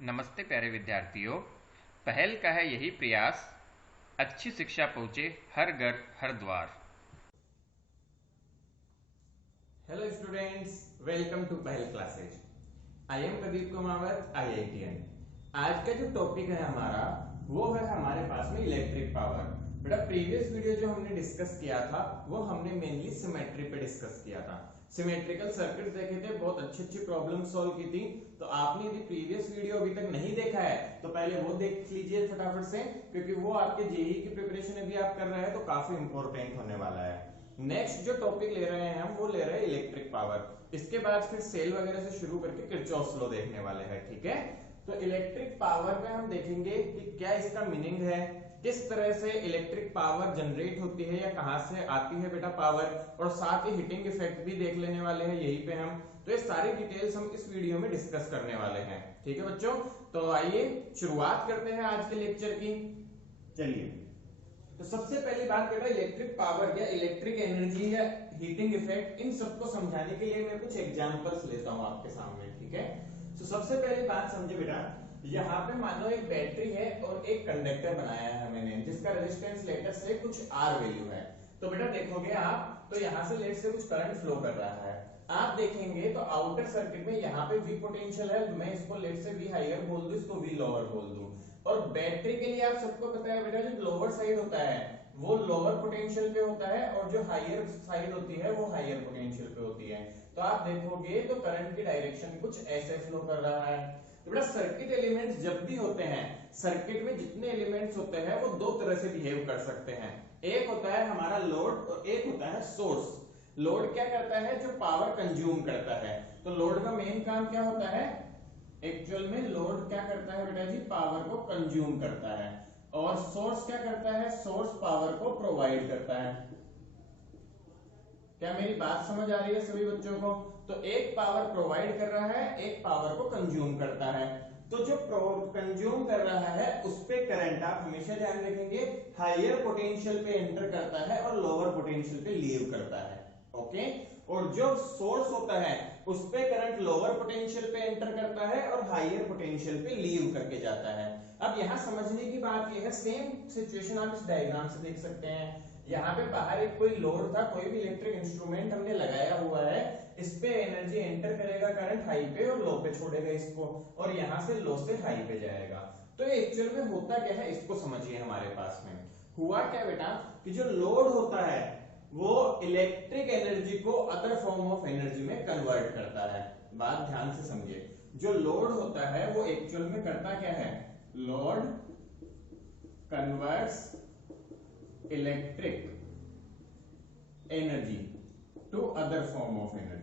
नमस्ते प्यारे विद्यार्थियों। पहल का है यही प्रयास, अच्छी शिक्षा पहुँचे हर घर हर द्वार। हेलो स्टूडेंट्स, वेलकम टू पहल classes. I am Pradeep Kumawat, IITN। आज का जो टॉपिक है हमारा वो है हमारे पास में इलेक्ट्रिक पावर। बेटा प्रीवियस वीडियो जो हमने डिस्कस किया था वो हमने मेनली सिमेट्री पे डिस्कस किया था। सिमेट्रिकल सर्किट देखे थे, बहुत अच्छी अच्छी प्रॉब्लम सॉल्व की थी। तो आपने यदि प्रीवियस वीडियो अभी तक नहीं देखा है तो पहले वो देख लीजिए फटाफट से, क्योंकि वो आपके जेईई की प्रिपरेशन अभी आप कर रहे हैं तो काफी इंपॉर्टेंट होने वाला है। नेक्स्ट जो टॉपिक ले रहे हैं हम वो ले रहे हैं इलेक्ट्रिक पावर। इसके बाद फिर सेल वगैरह से शुरू करके किरचॉफ लॉ देखने वाले हैं, ठीक है। तो इलेक्ट्रिक पावर में हम देखेंगे कि क्या इसका मीनिंग है, किस तरह से इलेक्ट्रिक पावर जनरेट होती है या कहां से आती है बेटा पावर, और साथ ही हीटिंग इफेक्ट भी देख लेने वाले हैं यहीं पे हम। तो ये सारी डिटेल्स हम इस वीडियो में डिस्कस करने वाले हैं, ठीक है बच्चों। तो आइए शुरुआत करते हैं आज के लेक्चर की। चलिए, तो सबसे पहली बात बेटा इलेक्ट्रिक पावर या इलेक्ट्रिक एनर्जी या हीटिंग इफेक्ट, इन सबको समझाने के लिए मैं कुछ एग्जांपल्स लेता हूं आपके सामने, ठीक है। तो सबसे पहली बात समझे बेटा, यहाँ पे मानो एक बैटरी है और एक कंडक्टर बनाया है मैंने, जिसका रेजिस्टेंस लेटर से कुछ R वैल्यू है। तो बेटा देखोगे आप तो यहाँ से लेट से कुछ करंट फ्लो कर रहा है। आप देखेंगे तो आउटर सर्किट में यहाँ पे V पोटेंशियल है, मैं इसको लेट से V हायर बोल दूं, इसको V लोअर बोल दूं। और बैटरी के लिए आप सबको पता है बेटा, जो लोअर साइड होता है वो लोअर पोटेंशियल पे होता है और जो हायर साइड होती है वो हायर पोटेंशियल पे होती है। तो आप देखोगे तो करंट की डायरेक्शन कुछ ऐसे फ्लो कर रहा है। तो बेटा सर्किट एलिमेंट्स जब भी होते हैं, सर्किट में जितने एलिमेंट्स होते हैं वो दो तरह से बिहेव कर सकते हैं। एक होता है हमारा लोड और एक होता है सोर्स। लोड क्या करता है, जो पावर कंज्यूम करता है। तो लोड का मेन काम क्या होता है, एक्चुअल में लोड क्या करता है बेटा जी, पावर को कंज्यूम करता है। और सोर्स क्या करता है, सोर्स पावर को प्रोवाइड करता है। क्या मेरी बात समझ आ रही है सभी बच्चों को। तो एक पावर प्रोवाइड कर रहा है, एक पावर को कंज्यूम करता है। तो जो कंज्यूम कर रहा है उस पे करंट आप हमेशा ध्यान रखेंगे हायर पोटेंशियल पे एंटर करता है और लोअर पोटेंशियल पे लीव करता है, ओके। और जो सोर्स होता है उस पे करंट लोअर पोटेंशियल पे एंटर करता है और हायर पोटेंशियल पे लीव करके जाता है। अब यहाँ समझने की बात यह है, सेम सिचुएशन आप इस डायग्राम से देख सकते हैं। यहाँ पे बाहर एक कोई लोड था, कोई भी इलेक्ट्रिक इंस्ट्रूमेंट हमने लगाया हुआ है, इस पे एनर्जी एंटर करेगा करंट हाई पे और लो पे छोड़ेगा इसको, और यहाँ से लो से हाई पे जाएगा। तो ये एक्चुअल में होता क्या है इसको समझिए। हमारे पास में हुआ क्या बेटा कि जो लोड होता है वो इलेक्ट्रिक एनर्जी को अदर फॉर्म ऑफ एनर्जी में कन्वर्ट करता है। बात ध्यान से समझिए, जो लोड होता है वो एक्चुअल में करता क्या है, load converts electric energy to other form of energy.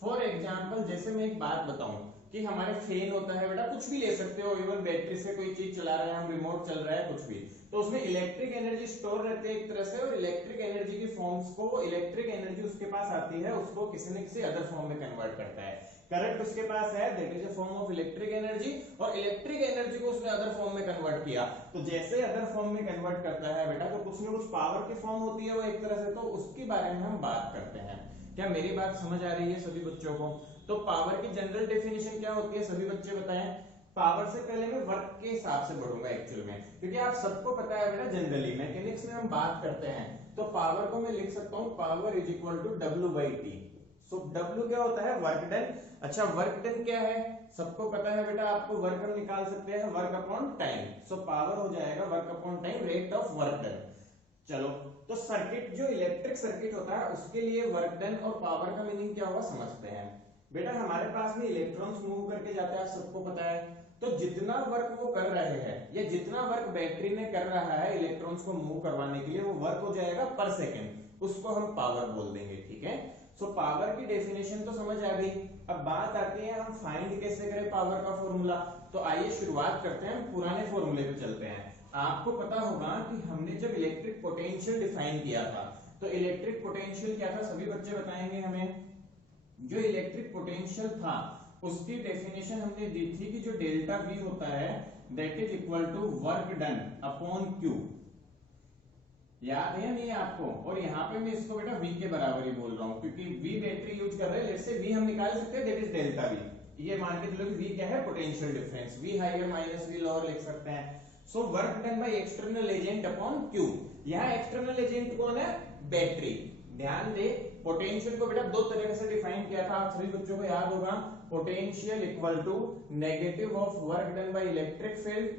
For example, जैसे मैं एक बात बताऊं कि हमारे फैन होता है बेटा, कुछ भी ले सकते हो, इवन बैटरी से कोई चीज चला रहे हैं हम, रिमोट चल रहा है, कुछ भी, तो उसमें इलेक्ट्रिक एनर्जी स्टोर रहती है एक तरह से, और इलेक्ट्रिक एनर्जी की फॉर्म्स को, वो इलेक्ट्रिक एनर्जी उसके पास आती है, उसको किसी न किसी अदर फॉर्म में कन्वर्ट करता है। करंट उसके पास है, that is a form of electric energy, और इलेक्ट्रिक एनर्जी को उसने अदर फॉर्म में कन्वर्ट किया। तो जैसे अदर फॉर्म में कन्वर्ट करता है बेटा, तो कुछ न कुछ पावर की फॉर्म होती है वो एक तरह से, तो उसके बारे में हम बात करते हैं। क्या मेरी बात समझ आ रही है सभी बच्चों को। तो पावर की जनरल डेफिनेशन क्या होती है सभी बच्चे बताएं। पावर से पहले मैं वर्क के हिसाब से बढ़ूंगा एक्चुअल में, क्योंकि आप सबको पता है बेटा जनरली मैकेनिक्स में हम बात करते हैं तो पावर को मैं लिख सकता हूं power is equal to W/T। So W क्या होता है, वर्क डन। अच्छा वर्क डन क्या है, सबको पता है बेटा, आपको वर्क हम निकाल सकते हैं work upon time. So power हो जाएगा work upon time, rate of work done. चलो, तो सर्किट जो इलेक्ट्रिक सर्किट होता है उसके लिए वर्क डन और पावर का मीनिंग क्या हुआ समझते हैं। बेटा हमारे पास में इलेक्ट्रॉन्स मूव करके जाते हैं, आप सबको पता है। तो जितना वर्क वो कर रहे हैं या जितना वर्क बैटरी में कर रहा है इलेक्ट्रॉन्स को मूव करवाने के लिए, वो वर्क हो जाएगा पर सेकेंड, उसको हम पावर बोल देंगे, ठीक है। सो पावर की डेफिनेशन तो समझ आ गई। अब बात आती है हम फाइंड कैसे करें पावर का फॉर्मूला। तो आइए शुरुआत करते हैं, हम पुराने फॉर्मूले पे चलते हैं। आपको पता होगा कि हमने जब इलेक्ट्रिक पोटेंशियल डिफाइन किया था, तो इलेक्ट्रिक पोटेंशियल क्या था सभी बच्चे बताएंगे हमें। जो इलेक्ट्रिक पोटेंशियल था उसकी डेफिनेशन हमने दी थी कि जो डेल्टा V होता है that is equal to work done upon Q। याद है नहीं आपको। और यहाँ पे मैं इसको बेटा V के बराबर ही बोल रहा हूं, क्योंकि V बैटरी यूज कर रहे हैं, लेट्स से V हम निकाल सकते हैं, दैट इज डेल्टा V। ये मान के चलो कि V क्या है, potential difference, V higher minus V lower लिख सकते हैं। So work done by external agent upon Q। यहाँ एक्सटर्नल एजेंट कौन है, बैटरी। ध्यान दे, पोटेंशियल को बेटा दो तरीके से डिफाइन किया था, आप सभी बच्चों को याद होगा। Potential equal to negative of work done by electric field,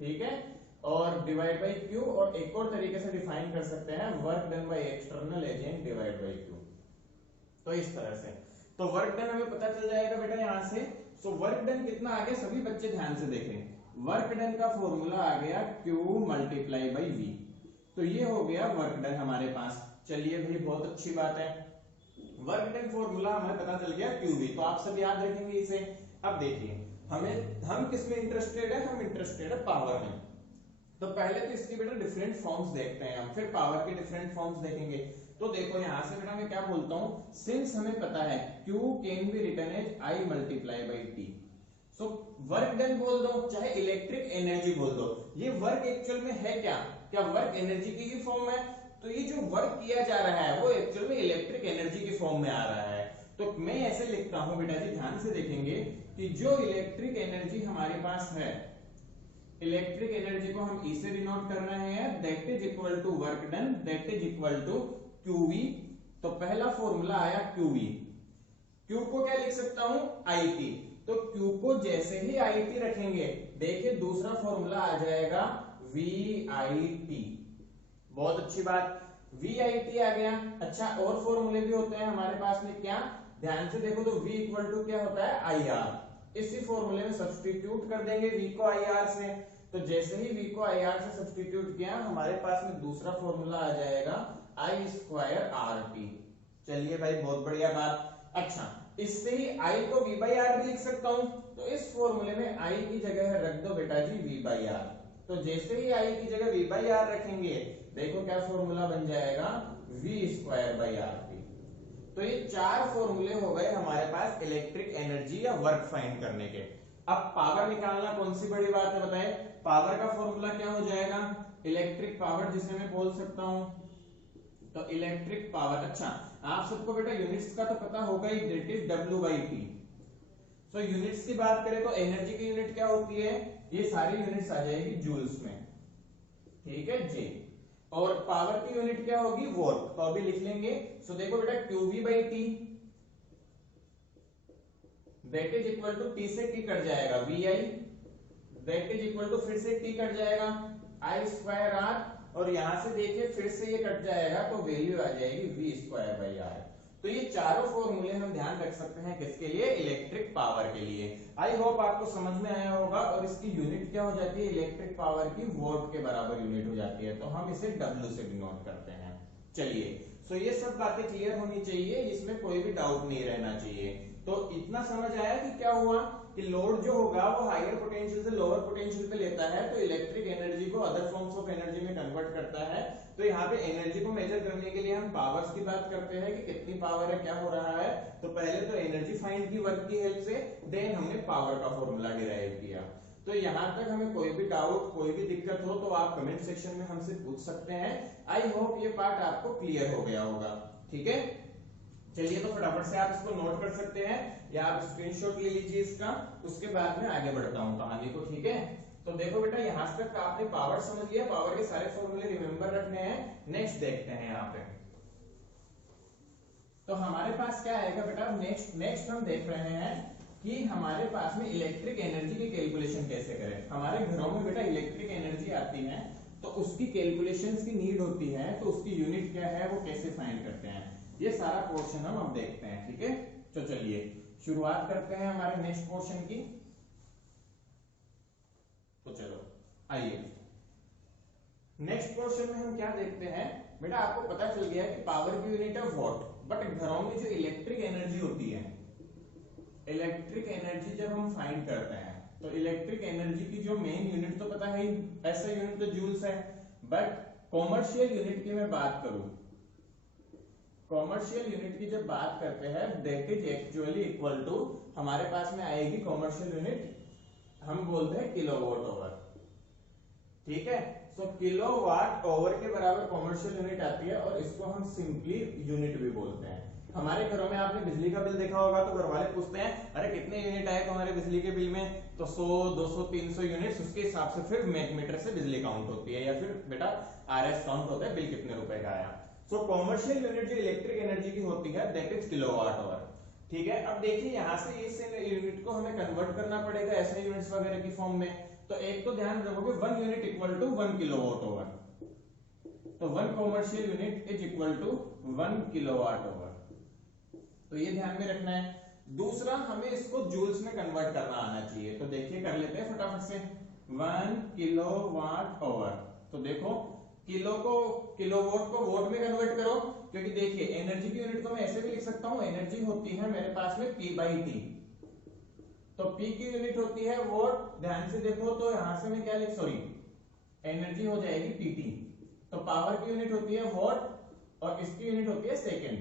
ठीक है, और डिवाइड बाय Q, और एक और तरीके से डिफाइन कर सकते हैं work done by external agent divide by Q। तो इस तरह से तो वर्क डन हमें पता चल जाएगा बेटा यहां से। सो वर्क डन कितना आ गया, सभी बच्चे ध्यान से देखें। वर्क डन का फॉर्मूला आ गया Q मल्टीप्लाई बाई V। तो ये हो गया वर्क डन हमारे पास। चलिए भाई, बहुत अच्छी बात है, वर्क डन फॉर्मूला हमें पता चल गया QV। तो आप सब याद रखेंगे इसे। अब देखिए, हम किस में इंटरेस्टेड है, हम इंटरेस्टेड है पावर में। तो पहले तो इसकी बेटा डिफरेंट फॉर्म्स देखते हैं हम, फिर पावर के डिफरेंट फॉर्म्स देखेंगे। तो देखो यहां से बेटा मैं क्या बोलता हूं, सिंस हमें पता है Q can be written as I multiply by T। So work done बोल दो, चाहे इलेक्ट्रिक एनर्जी बोल दो, ये वर्क एक्चुअल में है क्या, क्या वर्क एनर्जी की ही फॉर्म है? तो ये जो वर्क किया जा रहा है वो एक्चुअल में इलेक्ट्रिक एनर्जी की फॉर्म में आ रहा है। तो मैं ऐसे लिखता हूं बेटा जी, ध्यान से देखेंगे कि जो इलेक्ट्रिक एनर्जी हमारे पास है, इलेक्ट्रिक एनर्जी को हम इसे डिनोट कर रहे हैं, that is equal to work done, that is equal to QV। तो पहला फॉर्मूला आया QV। Q को क्या लिख सकता हूं, IT। तो Q को जैसे ही IT रखेंगे, देखिए दूसरा फॉर्मूला आ जाएगा VIT। बहुत अच्छी बात, VIT आ गया। अच्छा, और फॉर्मूले भी होते हैं हमारे पास में, क्या, ध्यान से देखो। तो V इक्वल टू क्या होता है, IR। इसी फॉर्मूले में सब्स्टिट्यूट कर देंगे V को IR से। तो जैसे ही V को IR से सब्स्टिट्यूट किया, हमारे पास में दूसरा फॉर्मूला आ जाएगा I स्क्वायर RT। चलिए भाई, बहुत बढ़िया बात। अच्छा, इससे ही I को V बाई R भी लिख सकता हूं। तो इस फॉर्मूले में I की जगह रख दो बेटा जी V बाई R। तो जैसे ही I की जगह V बाई R रखेंगे, देखो क्या फॉर्मूला बन जाएगा, V स्क्वायर बाई RT। तो ये चार फॉर्मूले हो गए हमारे पास इलेक्ट्रिक एनर्जी या वर्क फाइंड करने के। अब पावर निकालना कौन सी बड़ी बात है, बताए। पावर का फॉर्मूला क्या हो जाएगा, इलेक्ट्रिक पावर, जिसे मैं बोल सकता हूं, तो इलेक्ट्रिक पावर। अच्छा, आप सबको बेटा यूनिट्स का तो पता होगा ही, that is W by T। So units की बात करें तो एनर्जी की यूनिट क्या होती है, ये सारी यूनिट्स आ जाएगी जूल्स में, ठीक है J। और पावर की यूनिट क्या होगी, वॉट। तो अभी लिख लेंगे। सो देखो बेटा, QV बाई T that is equal to, T से T कट जाएगा, VI that is equal to, फिर से T कट जाएगा, I स्क्वायर R, और यहां से देखिए फिर से ये कट जाएगा, तो वैल्यू आ जाएगी V स्क्वायर बाई R। तो ये चारों फॉर्मूले हम ध्यान रख सकते हैं, किसके लिए, इलेक्ट्रिक पावर के लिए। आई होप आपको समझ में आया होगा। और इसकी यूनिट क्या हो जाती है, इलेक्ट्रिक पावर की वोल्ट के बराबर यूनिट हो जाती है। तो हम इसे W से डिनोट करते हैं। चलिए, सो ये सब बातें क्लियर होनी चाहिए, इसमें कोई भी डाउट नहीं रहना चाहिए। तो इतना समझ आया कि क्या हुआ कि लोड जो होगा वो हायर पोटेंशियल से लोअर पोटेंशियल पे लेता है, तो इलेक्ट्रिक एनर्जी को अदर फॉर्म्स ऑफ एनर्जी में कन्वर्ट करता है। तो यहाँ पे एनर्जी को मेजर करने के लिए हम पावर्स की बात करते हैं कि कितनी पावर है, क्या हो रहा है। तो पहले तो एनर्जी फाइंड की वर्क की हेल्प से, देन हमने पावर का फॉर्मूला डिराइव किया। तो यहाँ तक हमें कोई भी डाउट, कोई भी दिक्कत हो तो आप कमेंट सेक्शन में हमसे पूछ सकते हैं। आई होप ये पार्ट आपको क्लियर हो गया होगा, ठीक है। चलिए, तो फटाफट से आप इसको नोट कर सकते हैं, या आप स्क्रीनशॉट ले लीजिए इसका, उसके बाद में आगे बढ़ता हूं कहानी को, ठीक है। तो देखो बेटा, यहां तक आपने पावर समझ लिया, पावर के सारे फॉर्मूले रिमेंबर रखने हैं। नेक्स्ट देखते हैं यहाँ पे। तो हमारे पास क्या आएगा बेटा, नेक्स्ट हम देख रहे हैं कि हमारे पास में इलेक्ट्रिक एनर्जी की कैलकुलेशन कैसे करें। हमारे घरों में बेटा इलेक्ट्रिक एनर्जी आती है, तो उसकी कैलकुलेशंस की नीड होती है, तो उसकी यूनिट क्या है, वो कैसे फाइंड करते हैं, ये सारा पोर्शन हम अब देखते हैं, ठीक है। तो चलिए शुरुआत करते हैं हमारे नेक्स्ट पोर्शन की। तो चलो आइए, नेक्स्ट पोर्शन में हम क्या देखते हैं बेटा, आपको पता चल गया कि पावर की यूनिट है वॉट, बट घरों में जो इलेक्ट्रिक एनर्जी होती है, इलेक्ट्रिक एनर्जी जब हम फाइंड करते हैं, तो इलेक्ट्रिक एनर्जी की जो मेन यूनिट तो पता है ही, ऐसा यूनिट तो जूल्स है। बट कॉमर्शियल यूनिट की मैं बात करूं, कॉमर्शियल यूनिट की जब बात करते हैं, that is actually equal to, हमारे पास में आएगी कॉमर्शियल यूनिट, हम बोलते हैं किलोवाट ओवर, ठीक है। सो किलोवाट ओवर के बराबर कॉमर्शियल यूनिट आती है, और इसको हम सिंपली यूनिट भी बोलते हैं। हमारे घरों में आपने बिजली का बिल देखा होगा तो घर वाले पूछते हैं अरे कितने यूनिट आए तुम्हारे बिजली के बिल में, तो 100 200 300 यूनिट्स, उसके हिसाब से फिर मीटर से बिजली काउंट होती है, या फिर बेटा आरएस काउंट होता है बिल कितने रुपए का आया। सो कॉमर्शियल यूनिट जो इलेक्ट्रिक एनर्जी की होती है दैट इज किलोवाट आवर। ठीक है, अब देखिए यहाँ से इस यूनिट को हमें कन्वर्ट करना पड़ेगा ऐसे यूनिट्स वगैरह की फॉर्म में। तो एक तो ध्यान रखोगे 1 unit equal to 1 kilowatt hour, तो 1 commercial unit is equal to 1 kilowatt hour, तो ये ध्यान में रखना है। दूसरा हमें इसको जूल्स में कन्वर्ट करना आना चाहिए, तो देखिए कर लेते हैं फटाफट से। 1 किलोवाट आवर, तो देखो किलोवाट को वोट में कन्वर्ट करो, क्योंकि देखिए एनर्जी की यूनिट को मैं ऐसे भी लिख सकता हूं, एनर्जी होती है मेरे पास में P/T, तो P की यूनिट होती है वोट। ध्यान से देखो तो यहां से मैं क्या लिख, सॉरी एनर्जी हो जाएगी PT, तो पावर की यूनिट होती है वॉट और इसकी यूनिट होती है सेकंड,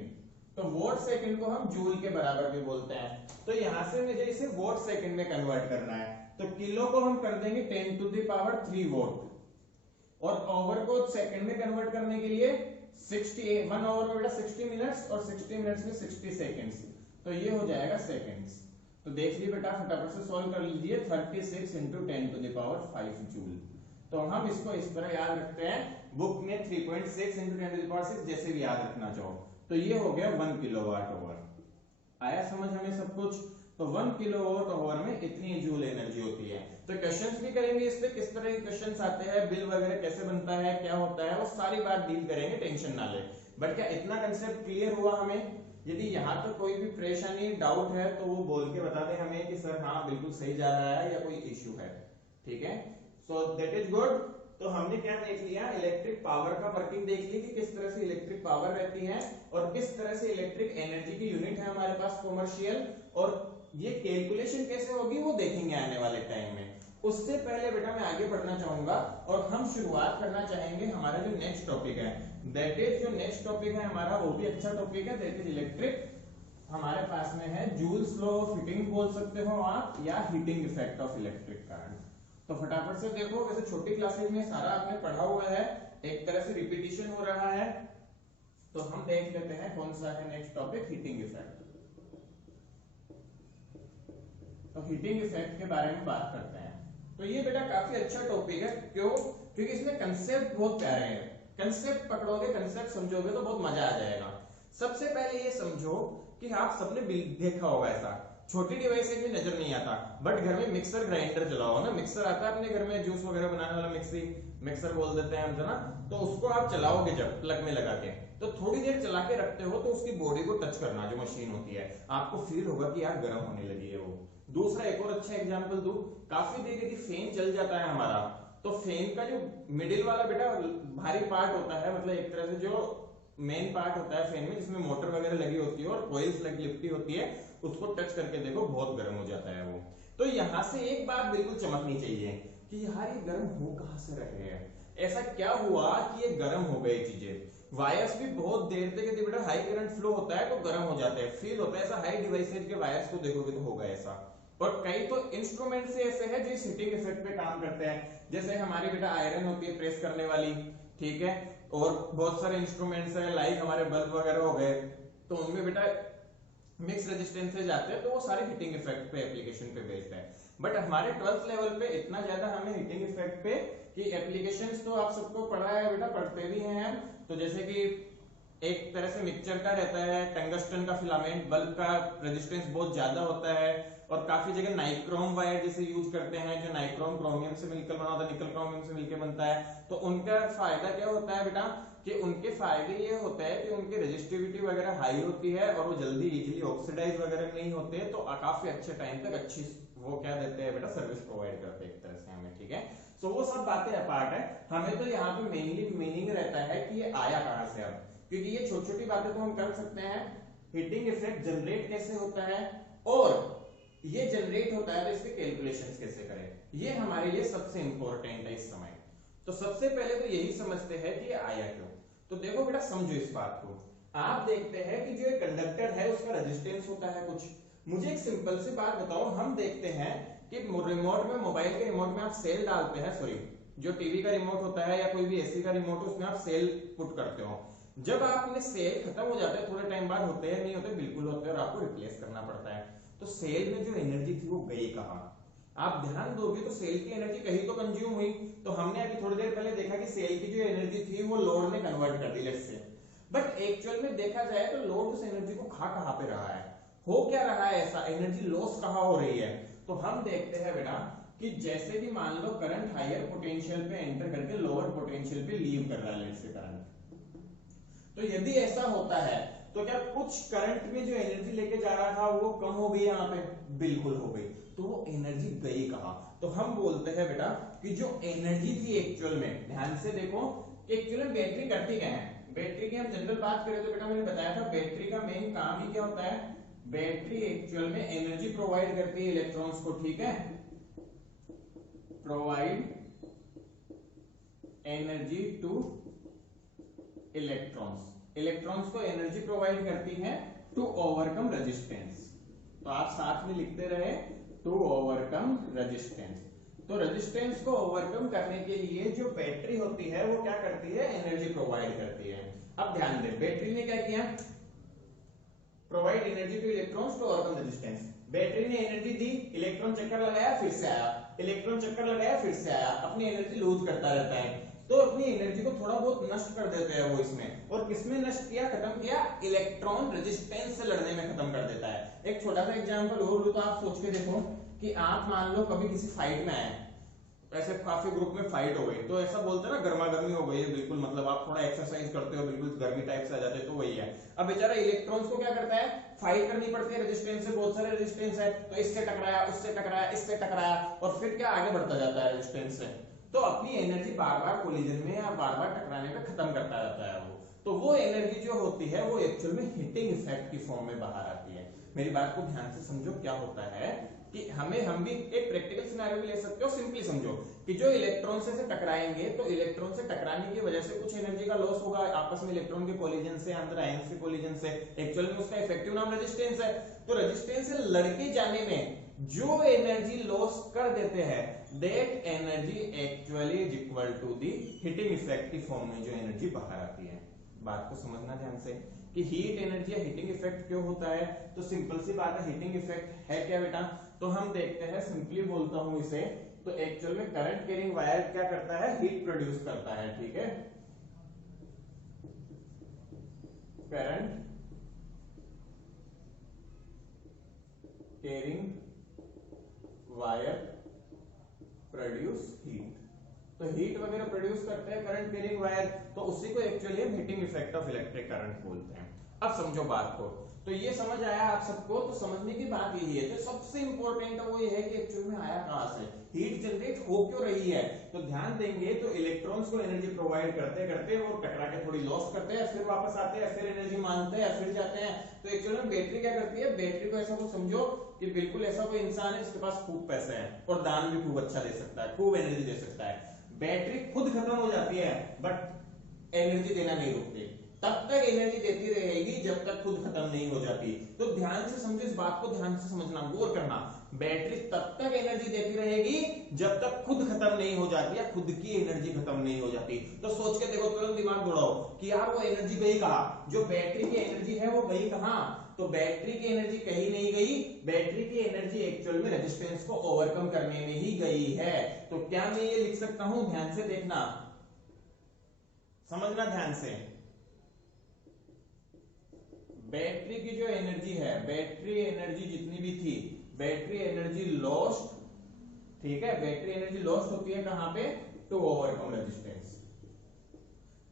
तो वोट सेकंड को हम जूल के बराबर भी बोलते हैं। तो यहां से मुझे इसे वोट सेकंड में कन्वर्ट करना है, तो किलो को हम कर देंगे 10 टू द पावर 3 वोट, और ओवर को सेकंड में कन्वर्ट करने के लिए 1 ओवर में बेटा 60 मिनट्स, और 60 मिनट्स में 60 सेकंड्स, तो ये हो जाएगा सेकंड्स। तो देख लीजिए बेटा फटाफट से सॉल्व कर लीजिए, 36 into 10 to the power 5 joule. तो हम इसको इस तरह याद रखते हैं, बुक में 3.6 इंटू 10 टू द पावर 6 जैसे भी याद रखना चाहो। तो ये हो गया 1 किलोवाट आवर। आया समझ हमें सब कुछ? तो 1 किलोवाट आवर में इतनी जूल एनर्जी होती है। तो क्वेश्चंस भी करेंगे इस पे, किस तरह के क्वेश्चंस आते हैं, बिल वगैरह कैसे बनता है, क्या होता है, वो सारी बात डील करेंगे, टेंशन ना ले। बट क्या इतना कंसेप्ट क्लियर हुआ हमें? यदि यहाँ तो कोई भी परेशानी डाउट है तो वो बोल के बता दे हमें कि सर हाँ बिल्कुल सही जा रहा है या कोई इश्यू है। ठीक है, सो दैट इज गुड। तो हमने क्या देख लिया, इलेक्ट्रिक पावर का वर्किंग देख ली कि किस तरह से इलेक्ट्रिक पावर रहती है और किस तरह से इलेक्ट्रिक एनर्जी की यूनिट है हमारे पास कॉमर्शियल, और ये कैलकुलेशन कैसे होगी वो देखेंगे आने वाले टाइम में। उससे पहले बेटा मैं आगे बढ़ना चाहूंगा और हम शुरुआत करना चाहेंगे हमारा जो नेक्स्ट टॉपिक है, दैट इज जो नेक्स्ट टॉपिक है हमारा वो भी अच्छा टॉपिक है, दैट इज इलेक्ट्रिक। हमारे पास में है जूल्स लॉ ऑफ हीटिंग बोल सकते हो आप, या heating effect of electric current. तो फटाफट से देखो, वैसे छोटी क्लासेज में सारा आपने पढ़ा हुआ है, एक तरह से रिपीटिशन हो रहा है, तो हम देख लेते हैं कौन सा है नेक्स्ट टॉपिक, हीटिंग इफेक्ट। तो हीटिंग इफेक्ट के बारे में बात करते हैं। तो ये बेटा काफी अच्छा टॉपिक है, क्यों? क्योंकि इसमें कंसेप्ट बहुत प्यारे हैं, कंसेप्ट पकड़ोगे, कंसेप्ट समझोगे तो बहुत मजा आ जाएगा। सबसे पहले ये समझो कि आप सबने देखा होगा ऐसा छोटी डिवाइसेज में नजर नहीं आता, बट घर में मिक्सर ग्राइंडर चलाओ ना, मिक्सर आता है अपने घर में, जूस वगैरह बनाने वाला मिक्सर बोल देते हैं हम ना, तो उसको आप चलाओगे जब प्लग में लगा के, तो थोड़ी देर चला के रखते हो तो उसकी बॉडी को टच करना जो मशीन होती है, आपको फील होगा कि यार गर्म होने लगी है वो। दूसरा एक और अच्छा एग्जांपल दूं, काफी देर यदि फैन चल जाता है हमारा, तो फैन का जो मिडिल वाला बेटा भारी पार्ट होता है, मतलब एक तरह से जो मेन पार्ट होता है फैन में जिसमें मोटर वगैरह लगी होती है और कॉइल्स लगी लिपटी होती है, उसको टच करके देखो बहुत गर्म हो जाता है वो। तो यहां से एक बात बिल्कुल चमकनी चाहिए कि यार ये गर्म हो कहां से रहे हैं, ऐसा क्या हुआ कि ये गर्म हो गई चीजें। वायर्स भी बहुत देर तक यदि बेटा हाई करंट फ्लो होता है तो गर्म हो जाते हैं, फील होता है ऐसा, हाई डिवाइसेज के वायर्स को देखोगे तो होगा ऐसा। और कई तो इंस्ट्रूमेंट से ऐसे हैं जो इस हीटिंग इफेक्ट पे काम करते हैं, जैसे हमारी बेटा आयरन होती है प्रेस करने वाली, ठीक है, और बहुत सारे इंस्ट्रूमेंट्स है लाइक हमारे बल्ब वगैरह हो गए, तो उनमें बेटा मिक्स रेजिस्टेंसेज आते हैं, तो वो सारे हीटिंग इफेक्ट पे एप्लीकेशन पे बेस्ड है। बट हमारे 12th लेवल पे इतना ज्यादा हमें हीटिंग इफेक्ट पे कि एप्लीकेशंस तो आप सबको पढ़ा है बेटा, पढ़ते भी हैं हम, तो जैसे कि एक तरह से मिक्सचर का रहता है, टंगस्टन का फिलामेंट, बल्ब का रेजिस्टेंस बहुत ज्यादा होता है, और काफी जगह नाइक्रोम वायर जैसे यूज करते हैं, जो नाइक्रोम क्रोमियम से मिलकर बना होता है, निकल क्रोमियम से मिलकर बनता है। तो उनका फायदा क्या होता है बेटा कि उनके फायदे ये होता है कि उनकी रेजिस्टिविटी वगैरह हाई होती है और वो जल्दी इजीली ऑक्सीडाइज वगैरह नहीं होते, तो काफी अच्छे टाइम तक अच्छी वो क्या देते हैं बेटा, सर्विस प्रोवाइड करते हैं एक तरह से हमें। ठीक है, सो वो सब बातें अपार्ट है, हमें तो यहाँ पे मेनली मीनिंग रहता है कि ये आया कहां से अब, क्योंकि ये छोटी छोटी बातें तो हम कर सकते हैं, हीटिंग इफेक्ट जनरेट कैसे होता है और ये जनरेट होता है तो इसके कैलकुलेशंस कैसे करें, ये हमारे लिए सबसे इंपॉर्टेंट है इस समय। तो सबसे पहले तो यही समझते हैं कि ये आया क्यों। तो देखो बेटा समझो इस बात को, आप देखते हैं कि जो एक कंडक्टर है उसका रेजिस्टेंस होता है कुछ। मुझे एक सिंपल सी बात बताओ, हम देखते हैं कि रिमोट में, मोबाइल के रिमोट में आप सेल डालते हैं, सॉरी जो टीवी का रिमोट होता है या कोई भी एसी का रिमोट, उसमें आप सेल पुट करते हो। जब आप में सेल खत्म हो जाते हैं थोड़े टाइम बाद, होते हैं नहीं होते, बिल्कुल होते हैं और आपको रिप्लेस करना पड़ता है। तो सेल में जो एनर्जी थी वो गई कहाँ? आप ध्यान दोगे तो सेल की एनर्जी कहीं तो कंज्यूम हुई। तो हमने अभी थोड़ी देर पहले देखा कि सेल की जो एनर्जी थी वो लोड में कन्वर्ट कर दी लेट्स से, बट एक्चुअल में देखा जाए तो लोड उस एनर्जी को खा कहां पे रहा है, हो क्या रहा है, ऐसा एनर्जी लॉस कहां हो रही है? तो हम देखते हैं बेटा कि जैसे भी मान लो करंट हायर पोटेंशियल पे एंटर करके लोअर पोटेंशियल पे लीव कर रहा है लेट्स से करंट, तो यदि ऐसा होता है तो क्या कुछ करंट में जो एनर्जी लेके जा रहा था वो कम हो गई यहाँ पे? बिल्कुल हो गई। तो वो एनर्जी गई कहां? तो हम बोलते हैं बेटा कि जो एनर्जी थी एक्चुअल में, ध्यान से देखो कि एक्चुअल में बैटरी करती क्या है। बैटरी की हम जनरल बात करें तो बेटा मैंने बताया था बैटरी का मेन काम ही क्या होता है, बैटरी एक्चुअल में एनर्जी प्रोवाइड करती है इलेक्ट्रॉन्स को, ठीक है, provide energy to electrons, electrons को एनर्जी प्रोवाइड करती है टू ओवरकम रेजिस्टेंस। तो आप साथ में लिखते रहे टू ओवरकम रेजिस्टेंस। तो रेजिस्टेंस को ओवरकम करने के लिए जो बैटरी होती है वो क्या करती है, एनर्जी प्रोवाइड करती है। अब ध्यान दें बैटरी ने क्या किया, provide energy to electrons to overcome resistance. Battery ने एनर्जी दी, इलेक्ट्रॉन चक्कर लगाया फिर से आया, इलेक्ट्रॉन चक्कर लगाया फिर से आया, अपनी एनर्जी लूज करता रहता है। तो अपनी एनर्जी को थोड़ा बहुत नष्ट कर देते हैं वो इसमें, और किसमें नष्ट किया, खत्म किया, इलेक्ट्रॉन रेजिस्टेंस से लड़ने में खत्म कर देता है। एक छोटा सा एग्जांपल और लूं तो आप सोच के देखो कि आप मान लो कभी किसी फाइट में आए, ऐसे काफी ग्रुप में फाइट हो गई, तो ऐसा बोलते हैं ना गर्मा गर्मी हो गई है बिल्कुल, मतलब आप थोड़ा एक्सरसाइज करते हो बिल्कुल गर्मी टाइप से आ जाते हैं, तो वही है। अब बेचारा इलेक्ट्रॉन्स को क्या करता है, फाइट करनी पड़ती है, रेजिस्टेंस से बहुत सारे रेजिस्टेंस है, तो इससे टकराया उससे टकराया इससे टकराया और फिर क्या आगे बढ़ता जाता है रेजिस्टेंस से, तो अपनी एनर्जी बार बार कोलिजन में या बार बार टकराने में खत्म करता रहता है वो। तो वो एनर्जी जो होती है वो एक्चुअल में हीटिंग इफेक्ट की फॉर्म में बाहर आती है। मेरी बात को ध्यान से समझो, क्या होता है कि हम भी एक प्रैक्टिकल सिनेरियो भी ले सकते हो, सिंपली समझो कि जो इलेक्ट्रॉन से टकराएंगे तो इलेक्ट्रॉन से टकराने की वजह से कुछ एनर्जी का लॉस होगा आपस में इलेक्ट्रॉन के कोलिजन से, अंदर आयंस के कोलिजन से, एक्चुअल में उसका इफेक्टिव नाम रेजिस्टेंस है। तो रेजिस्टेंस से लड़के जाने में जो एनर्जी लॉस कर देते हैं that energy actually is equal to the heating effect की फॉर्म में जो एनर्जी बाहर आती है। बात को समझना ध्यान से कि हीट एनर्जी या हीटिंग इफेक्ट क्यों होता है, तो सिंपल सी बात है, हीटिंग इफेक्ट है क्या बेटा, तो हम देखते हैं, सिंपली बोलता हूं इसे, तो एक्चुअल में करंट कैरिंग वायर क्या करता है, हीट प्रोड्यूस करता है, ठीक है, current carrying wire produce heat, तो हीट वगैरह प्रोड्यूस करते हैं करंट कैरिंग वायर, तो उसी को एक्चुअली हम heating effect of electric current बोलते हैं। अब समझो बात को, तो ये समझ आया आप सबको, तो समझने की बात यही है, जो सबसे इंपॉर्टेंट है वो ये है कि एक्चुअल में आया कहां से, हीट जनरेट हो क्यों रही है। तो ध्यान देंगे तो इलेक्ट्रॉन्स को एनर्जी प्रोवाइड करते करते वो टकरा के थोड़ी लॉस करते हैं, फिर वापस आते हैं, फिर एनर्जी मांगते हैं, फिर जाते हैं। तो एक्चुअल में बैटरी क्या करती है, बैटरी को ऐसा कुछ समझो कि बिल्कुल ऐसा कोई इंसान है जिसके पास खूब पैसे हैं और दान भी खूब अच्छा दे सकता है, खूब एनर्जी दे सकता है। बैटरी खुद खत्म हो जाती है बट एनर्जी देना नहीं रुकती, तब तक एनर्जी देती रहेगी जब तक खुद खत्म नहीं हो जाती। तो ध्यान से समझो इस बात को, ध्यान से समझना, गौर करना, बैटरी तब तक एनर्जी देती रहेगी जब तक खुद खत्म नहीं हो जाती या खुद की एनर्जी खत्म नहीं हो जाती। तो सोच के देखो, तुरंत दिमाग दौड़ाओ कि यार वो एनर्जी गई कहां, जो बैटरी की एनर्जी है वो गई कहां, तो बैटरी की एनर्जी कहीं नहीं गई, बैटरी की एनर्जी एक्चुअल में रेजिस्टेंस को ओवरकम करने में ही गई है। तो क्या मैं ये लिख सकता हूं, ध्यान से देखना, समझना ध्यान से, बैटरी की जो एनर्जी है, बैटरी एनर्जी जितनी भी थी, बैटरी एनर्जी लॉस्ट, ठीक है, बैटरी एनर्जी लॉस्ट होती है कहां पे, टू ओवरकम रेजिस्टेंस।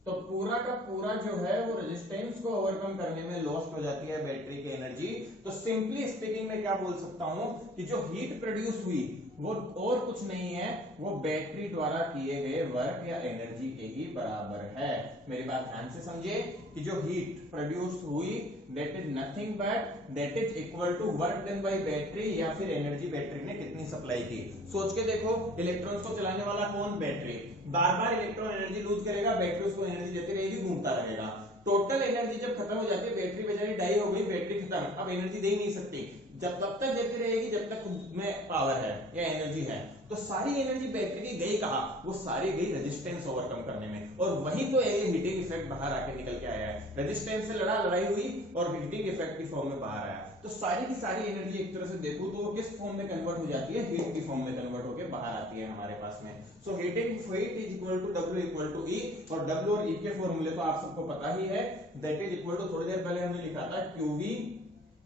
तो पूरा का पूरा जो है वो रेजिस्टेंस को ओवरकम करने में लॉस्ट हो जाती है बैटरी की एनर्जी। तो सिंपली स्पीकिंग में क्या बोल सकता हूं कि जो हीट प्रोड्यूस हुई वो और कुछ नहीं है, वो बैटरी द्वारा किए गए वर्क या एनर्जी के ही बराबर है। मेरी बात ध्यान से समझे कि जो हीट प्रोड्यूस हुई that is nothing but that is equal to work done by battery, या फिर एनर्जी बैटरी ने कितनी सप्लाई की। सोच के देखो, इलेक्ट्रॉन्स को चलाने वाला कौन, बैटरी, बार बार इलेक्ट्रॉन एनर्जी लूज करेगा, बैटरी उसको एनर्जी देती रहेगी, घूमता रहेगा। टोटल एनर्जी जब खत्म हो जाती है, बैटरी बेचारी डाई हो गई, बैटरी खत्म, अब एनर्जी दे ही नहीं सकती, जब तब तक देती रहेगी जब तक खुद में पावर है या एनर्जी है। तो सारी एनर्जी बैटरी की गई कहाँ, वो सारी गई रेजिस्टेंस ओवरकम करने में, और वही तो ये हीटिंग इफेक्ट बाहर आके निकल के आया है। रेजिस्टेंस से लड़ाई हुई और हीटिंग इफेक्ट की फॉर्म में बाहर आया। तो सारी की सारी एनर्जी एक तरह से देखो तो वो किस फॉर्म में कन्वर्ट हो जाती है, हीट की फॉर्म में कन्वर्ट होकर बाहर आती है हमारे पास में। So heat is equal to W equal to E, और W और E के फॉर्मूले तो आप सबको पता ही है, दैट इज इक्वल टू, थोड़ी देर पहले हमने लिखा था QV,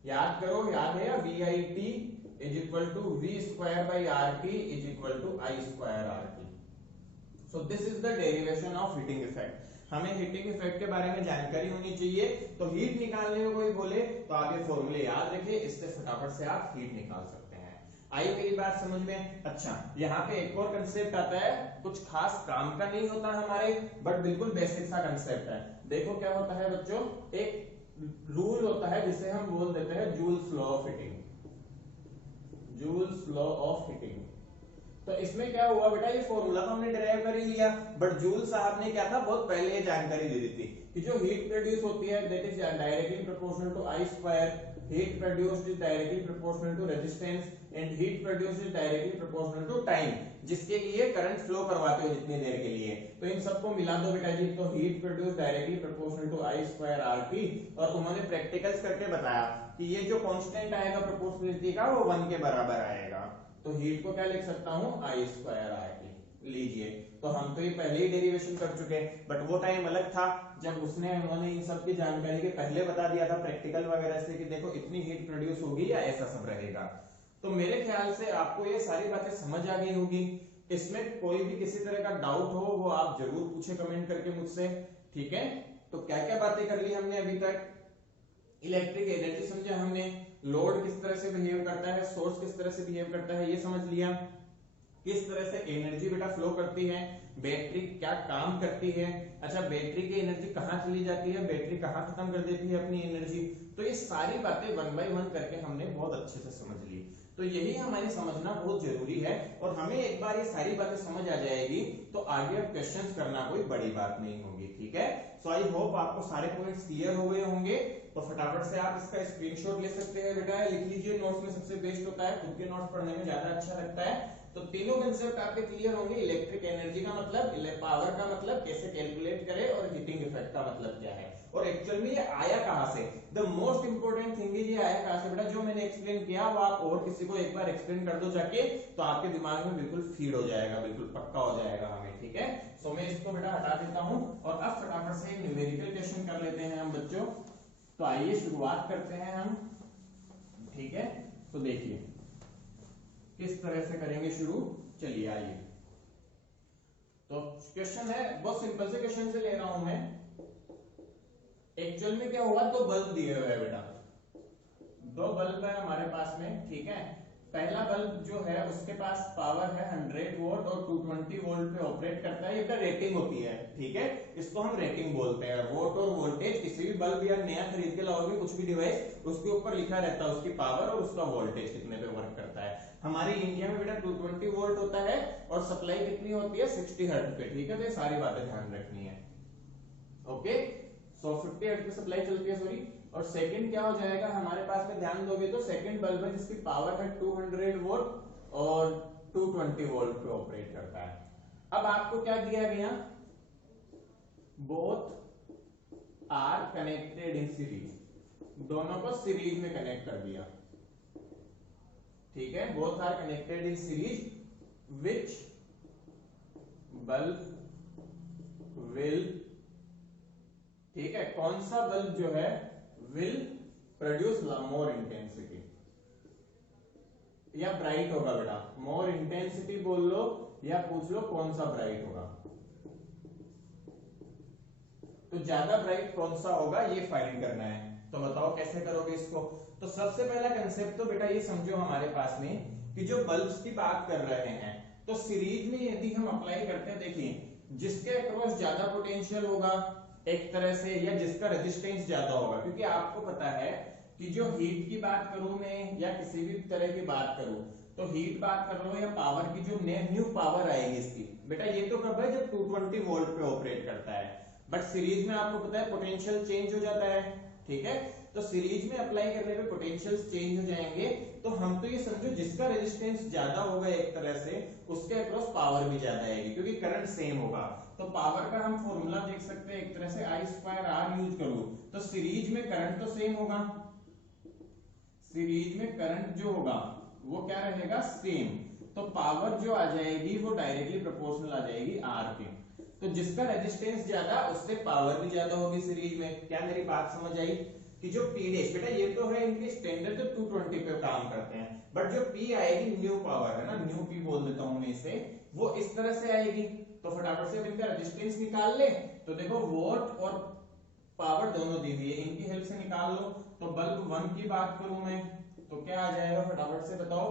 याद करो, याद है, या VIT is equal to V square बाई RT is equal to I square RT। So this is the derivation of heating effect. हमें हीटिंग इफेक्ट के बारे में जानकारी होनी चाहिए। तो हीट निकालने को कोई बोले तो आप ये फॉर्मूले याद रखिए, इससे फटाफट से आप हीट निकाल सकते हैं। आई मेरी बात समझ में? अच्छा, यहाँ पे एक और कंसेप्ट आता है, कुछ खास काम का नहीं होता हमारे, बट बिल्कुल बेसिक सा कंसेप्ट है। देखो क्या होता है बच्चों, एक रूल होता है जिसे हम बोल देते हैं joules law of heating. Joules law of heating. तो इसमें क्या हुआ बेटा, ये फॉर्मूला तो हमने डिराइव कर ही लिया, बट जूल साहब ने क्या था, बहुत पहले ये जानकारी दे दी थी कि जो हीट प्रोड्यूस होती है that is directly proportional to I square, heat produced is directly proportional to resistance, and heat produced is directly proportional to time, जिसके लिए करंट फ्लो करवाते हो जितनी देर के लिए। तो इन सबको मिला दो बेटा जी, तो heat produce directly proportional to I square RT, और उन्होंने प्रैक्टिकल्स करके बताया कि ये जो कांस्टेंट आएगा प्रोपोर्शनलिटी का वो 1 के बराबर आएगा। तो हीट को क्या लिख सकता हूं, I स्क्वायर RT लीजिए। तो हम तो ये पहले ही डेरिवेशन कर चुके हैं, बट वो टाइम अलग था जब उन्होंने इन सब की जानकारी के पहले बता दिया था प्रैक्टिकल वगैरह से कि देखो इतनी हीट प्रोड्यूस होगी या ऐसा सब रहेगा। तो मेरे ख्याल से आपको ये सारी बातें समझ आ गई होगी। इसमें कोई भी किसी तरह का डाउट हो वो आप जरूर पूछे कमेंट करके मुझसे, ठीक है। तो क्या क्या बातें कर ली हमने अभी तक, इलेक्ट्रिक एनर्जी समझा हमने, लोड किस तरह से बिहेव करता है, सोर्स किस तरह से बिहेव करता है ये समझ लिया, किस तरह से एनर्जी बेटा फ्लो करती है, बैटरी क्या काम करती है, अच्छा बैटरी की एनर्जी कहाँ चली जाती है, बैटरी कहाँ खत्म कर देती है अपनी एनर्जी। तो ये सारी बातें 1 बाय 1 करके हमने बहुत अच्छे से समझ ली। तो यही हमें समझना बहुत जरूरी है, और हमें एक बार ये सारी बातें समझ आ जाएगी तो आगे अब क्वेश्चंस करना कोई बड़ी बात नहीं होगी, ठीक है। सो आई होप आपको सारे पॉइंट्स क्लियर हो गए होंगे। तो फटाफट से आप इसका स्क्रीनशॉट ले सकते हैं बेटा, लिख लीजिए, नोट्स में सबसे बेस्ट होता है, खुद के नोट्स पढ़ने में ज्यादा अच्छा लगता है। तो तीनों कंसेप्ट आपके क्लियर होंगे, इलेक्ट्रिक एनर्जी का मतलब, पावर का मतलब कैसे कैलकुलेट करें, और हीटिंग इफेक्ट का मतलब क्या है, और एक्चुअल में ये आया कहां से। The most important thing is ये आया कहां से बेटा, जो मैंने एक्सप्लेन किया वो आप और किसी को एक बार एक्सप्लेन कर दो जाके, तो आपके दिमाग में बिल्कुल फीड हो जाएगा, बिल्कुल पक्का हो जाएगा हमें, ठीक है। सो मैं इसको बेटा हटा देता हूं, और अब फटाफट से न्यूमेरिकल क्वेश्चन कर लेते हैं हम बच्चों। तो आइए शुरुआत करते हैं हम, ठीक है। तो देखिए किस तरह से करेंगे शुरू, चलिए आइए। तो क्वेश्चन है, बहुत सिंपल से क्वेश्चन से ले रहा हूं मैं। एक्चुअल में क्या हुआ, 2 बल्ब दिए हुए हैं बेटा, 2 बल्ब है हमारे पास में, ठीक है। पहला बल्ब जो है उसके पास पावर है 100 वोल्ट और 220 वोल्ट पे ऑपरेट करता है, ये रेटिंग होती है, ठीक है। इसको हम रेटिंग बोलते हैं। वोट और वोल्टेज, किसी भी बल्ब या नया खरीद के लाओगे कुछ भी डिवाइस, उसके ऊपर लिखा रहता है उसकी पावर और उसका वोल्टेज कितने पे वर्क करता है। हमारे इंडिया में बेटा 220 वोल्ट होता है, और सप्लाई कितनी होती है 60 हर्ट्ज पे, ठीक है। तो ये सारी बातें ध्यान रखनी है, ओके। सो 50 हर्ट्ज पे सप्लाई चलती है, सॉरी। और सेकंड क्या हो जाएगा हमारे पास में, ध्यान दोगे तो सेकंड बल्ब है जिसकी पावर है 200 वोल्ट और 220 वोल्ट पे ऑपरेट करता है। अब आपको क्या दिया गया, both are connected in series, दोनों को सीरीज में कनेक्ट कर दिया, ठीक है। Both are connected in series, which bulb will, ठीक है, कौन सा बल्ब जो है विल प्रोड्यूस मोर इंटेंसिटी, या ब्राइट होगा बेटा, मोर इंटेंसिटी बोल लो या पूछ लो कौन सा ब्राइट होगा। तो ज्यादा ब्राइट कौन सा होगा ये फाइंड करना है। तो बताओ कैसे करोगे इसको। तो सबसे पहला कंसेप्ट तो बेटा ये समझो हमारे पास में कि जो बल्ब्स की बात कर रहे हैं, तो सीरीज में यदि हम अप्लाई करते हैं, देखिए जिसके अक्रॉस ज्यादा पोटेंशियल होगा एक तरह से, या जिसका रेजिस्टेंस ज्यादा होगा, क्योंकि आपको पता है कि जो हीट की बात करूं मैं या किसी भी तरह की बात करूं, तो हीट बात कर लो या पावर की जो न्यू पावर आएगी इसकी, बेटा ये तो कब है जब 220 वोल्ट पे ऑपरेट करता है, बट सीरीज में आपको पता है पोटेंशियल चेंज हो जाता है, ठीक है। तो सीरीज में अप्लाई करने पे पोटेंशियल्स चेंज हो जाएंगे। तो हम तो ये समझो जिसका रेजिस्टेंस ज्यादा होगा एक तरह से उसके अक्रॉस पावर भी ज्यादा आएगी क्योंकि करंट सेम होगा। तो पावर का हम फॉर्मूला देख सकते हैं एक तरह से I²R यूज करूं तो सीरीज में करंट तो सेम होगा, सीरीज में करंट जो होगा वो क्या रहेगा सेम, तो पावर जो आ जाएगी वो डायरेक्टली प्रोपोर्शनल आ जाएगी R के। तो जिसका रेजिस्टेंस ज्यादा उससे पावर भी ज्यादा होगी सीरीज में। क्या मेरी बात समझ आई कि जो P डैश बेटा ये तो है इनके स्टैंडर्ड तो 220 पे काम करते हैं, बट जो P आएगी न्यू पावर है ना, न्यू P बोल देता हूं मैं इसे, वो इस तरह से आएगी। तो फटाफट से इनका रेजिस्टेंस निकाल ले। तो देखो वोल्ट और पावर दोनों दी हुई है, इनकी हेल्प से निकाल लो। तो बल्ब 1 की बात करूं मैं तो क्या आ जाएगा फटाफट से बताओ,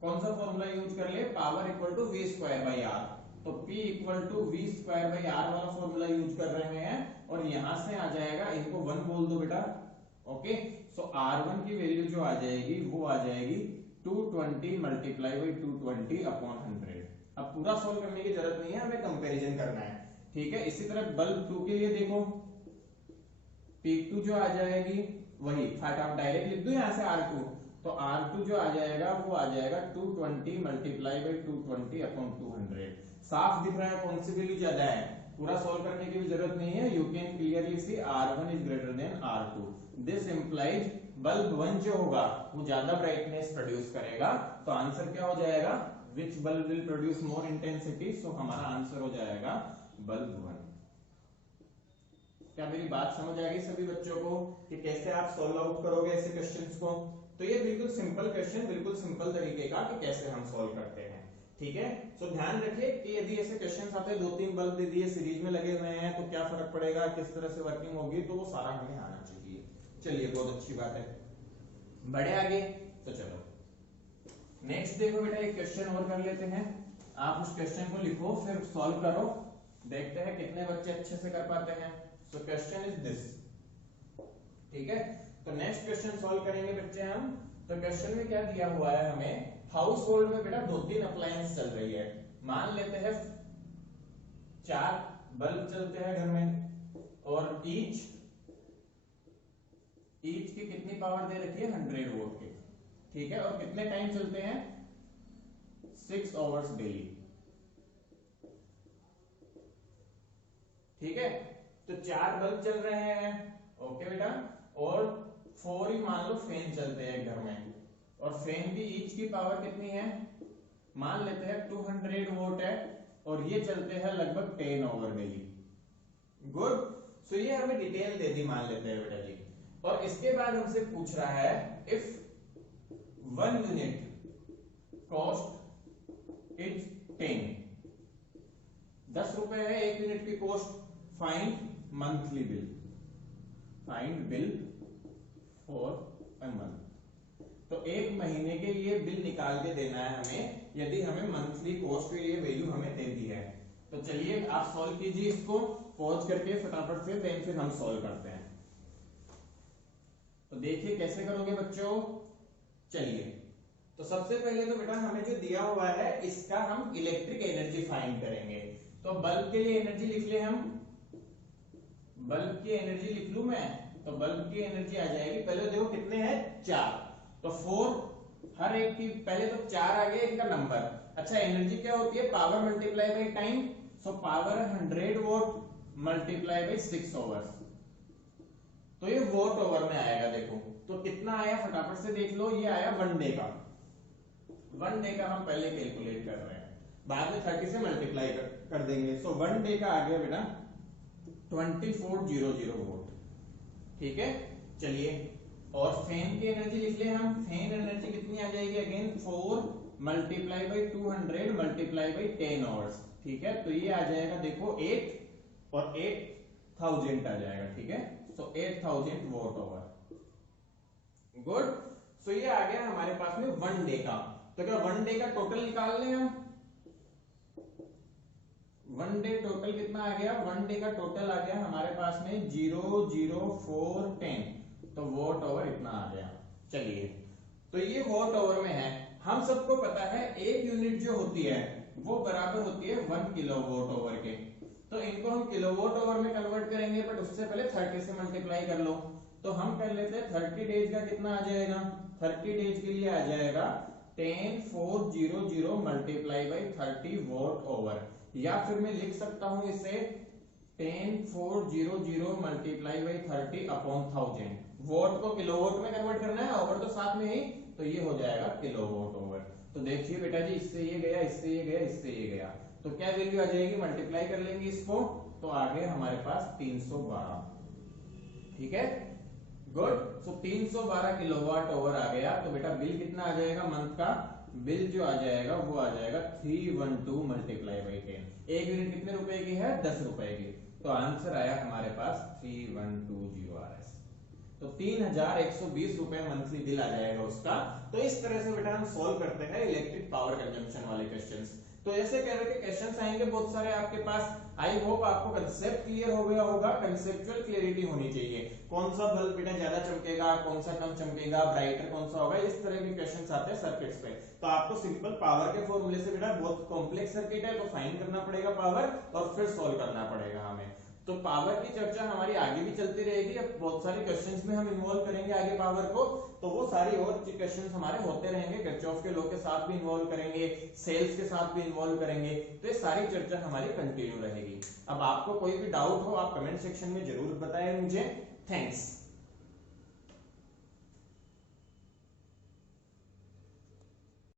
कौन सा फॉर्मूला यूज कर ले, पावर इक्वल टू V²R। तो P इक्वल टू V²R वाला फॉर्मूला यूज कर रहे हैं और यहां से आ जाएगा, इनको 1 बोल दो बेटा, ओके। सो R1 की वैल्यू जो आ जाएगी वो आ जाएगी 220 मल्टीप्लाई बाई 220 अपॉन 100। अब पूरा सोल्व करने की जरूरत नहीं है, हमें कंपैरिजन करना है, ठीक है। इसी तरह बल्ब 2 के लिए देखो, पीक 2 जो आ जाएगी वही फटाफट डायरेक्ट लिख दो यहां से R2, तो R2 जो आ जाएगा वो आ जाएगा 220 मल्टीप्लाई बाई 220 अपॉन 200। साफ दिख रहा है कौन सी वैल्यू ज्यादा है, पूरा सॉल्व करने की भी जरूरत नहीं है। You can clearly see R1 is greater than R2। This implies bulb 1 जो होगा वो ज्यादा ब्राइटनेस प्रोड्यूस करेगा। तो आंसर क्या हो जाएगा, which bulb will produce more intensity, so हमारा आंसर हो जाएगा बल्ब 1। क्या मेरी बात समझ आ गई सभी बच्चों को कि कैसे आप सॉल्व आउट करोगे ऐसे क्वेश्चंस को। तो ये बिल्कुल सिंपल क्वेश्चन, बिल्कुल सिंपल तरीके का कि कैसे हम सॉल्व करते हैं, ठीक है। सो ध्यान रखिए कि यदि ऐसे क्वेश्चंस आते हैं 2-3 बल्ब दे दिए सीरीज में लगे हुए हैं तो क्या फर्क पड़ेगा, किस तरह से वर्किंग होगी, तो वो सारा हमें आना चाहिए। चलिए बहुत अच्छी बात है, बढ़े आगे। तो चलो नेक्स्ट देखो बेटा, एक क्वेश्चन और कर लेते हैं। आप उस क्वेश्चन को लिखो फिर सॉल्व करो, देखते हैं कितने बच्चे अच्छे से कर पाते हैं। सो क्वेश्चन इज दिस, ठीक है। तो नेक्स्ट क्वेश्चन सॉल्व करेंगे बच्चे हम। तो क्वेश्चन में क्या दिया हुआ है हमें, हाउस होल्ड में बेटा 2-3 अप्लायंस चल रही है। मान लेते हैं 4 बल्ब चलते हैं घर में और ईच की कितनी पावर दे रखी है, 100 वोल्ट की, ठीक है। और कितने टाइम चलते हैं, 6 आवर्स डेली, ठीक है। तो 4 बल्ब चल रहे हैं, ओके बेटा, और 4 ही मान लो फैन चलते हैं घर में, और फैन की ईच की पावर कितनी है, मान लेते हैं 200 वोल्ट है, और ये चलते हैं लगभग 10 आवर डेली। गुड। सो ये हमें डिटेल दे दी मान लेते हैं बेटा जी। और इसके बाद हमसे पूछ रहा है इफ 1 यूनिट कॉस्ट इज 10 रुपए है 1 यूनिट की cost, find monthly bill, find bill for a month. तो 1 महीने के लिए बिल निकाल के देना है हमें, यदि हमें मंथली कॉस्ट के लिए वैल्यू हमें दे दी है। तो चलिए आप सॉल्व कीजिए इसको पॉज करके फटाफट से, देन फिर हम सॉल्व करते हैं। तो देखिए कैसे करोगे बच्चों। चलिए तो सबसे पहले तो बेटा हमें जो दिया हुआ है इसका हम इलेक्ट्रिक एनर्जी फाइंड करेंगे। तो बल्ब के लिए एनर्जी लिख ले हम, बल्ब की एनर्जी लिख लू मैं, तो बल्ब की एनर्जी आ जाएगी, पहले देखो कितने हैं 4, तो 4 हर एक की, पहले तो 4 आ गया इनका नंबर। अच्छा एनर्जी क्या होती है, power multiply by time, so power 100 vote multiply by 6 hours, तो ये वोट ओवर में आएगा। देखो तो कितना आया फटाफट से देख लो, ये आया 1 डे का, 1 डे का हम पहले कैलकुलेट कर रहे हैं, बाद में 30 से मल्टीप्लाई कर देंगे। सो 1 डे का आ गया बेटा 2400 वोट, ठीक है। चलिए और फैन की एनर्जी लिख ले हम, फैन एनर्जी कितनी आ जाएगी, again 4 multiply by 200 multiply by 10 hours, ठीक है। तो ये आ जाएगा देखो 8 और 8000 आ जाएगा, ठीक है। सो 8000 वोट ओवर, गुड। सो ये आ गया हमारे पास में 1 डे का। तो क्या 1 डे का टोटल निकाल लें हम, 1 डे टोटल कितना आ गया, 1 डे का टोटल आ गया हमारे पास में 00410, तो वोट ओवर इतना आ गया। चलिए तो ये वोट ओवर में है, हम सबको पता है 1 यूनिट जो होती है वो बराबर होती है 1 किलोवाट ओवर के, तो इनको हम किलोवाट ओवर में कन्वर्ट करेंगे, बट उससे पहले 30 से मल्टीप्लाई कर लो। तो हम कर लेते हैं 30 डेज का कितना आ जाएगा, 30 डेज के लिए आ जाएगा 10400 मल्टीप्लाई बाई 30 वोट ओवर, या फिर मैं लिख सकता हूं इसे 10400 मल्टीप्लाई बाई 30 अपॉन 1000। वोट को किलोवाट में कन्वर्ट करना है, ओवर तो साथ में ही, तो ये हो जाएगा किलोवाट ओवर। तो देखिए बेटा जी, इससे ये गया, इससे ये गया, इससे ये गया, तो क्या वैल्यू आ जाएगी, मल्टीप्लाई कर लेंगे इसको, तो आ गया हमारे पास 312। ठीक है, गुड। सो 312 किलोवाट ओवर आ गया। तो बेटा बिल कितना आ जाएगा, मंथ का बिल जो आ जाएगा वो आ जाएगा 312 मल्टीप्लाई बाई 10। एक यूनिट कितने रुपए की है, 10 रुपए की। तो आंसर आया हमारे पास 3120 RS। तो 3120 रुपए मंथली बिल आ जाएगा उसका। तो इस तरह से बेटा हम सॉल्व करते हैं इलेक्ट्रिक पावर कंजम्पशन वाले क्वेश्चंस। तो ऐसे कह रहे थे क्वेश्चंस आएंगे बहुत सारे आपके पास। आई होप आपको कंसेप्ट क्लियर हो गया होगा, कंसेप्चुअल क्लियरिटी होनी चाहिए। कौन सा बल्ब बेटा ज्यादा चमकेगा, कौन सा कम चमकेगा, ब्राइटर कौन सा होगा, इस तरह के क्वेश्चंस आते हैं सर्किट्स पे। तो आपको सिंपल पावर के फॉर्मूले से बेटा, बहुत कॉम्प्लेक्स सर्किट है तो फाइंड करना पड़ेगा पावर, और फिर सॉल्व करना पड़ेगा हमें। तो पावर की चर्चा हमारी आगे भी चलती रहेगी। अब बहुत सारे क्वेश्चंस में हम इन्वॉल्व करेंगे आगे पावर को, तो वो सारी और क्वेश्चंस हमारे होते रहेंगे। किरचॉफ के लॉ के साथ भी इन्वॉल्व करेंगे, सेल्स के साथ भी इन्वॉल्व करेंगे। तो ये सारी चर्चा हमारी कंटिन्यू रहेगी। अब आपको कोई भी डाउट हो आप कमेंट सेक्शन में जरूर बताएं मुझे। थैंक्स।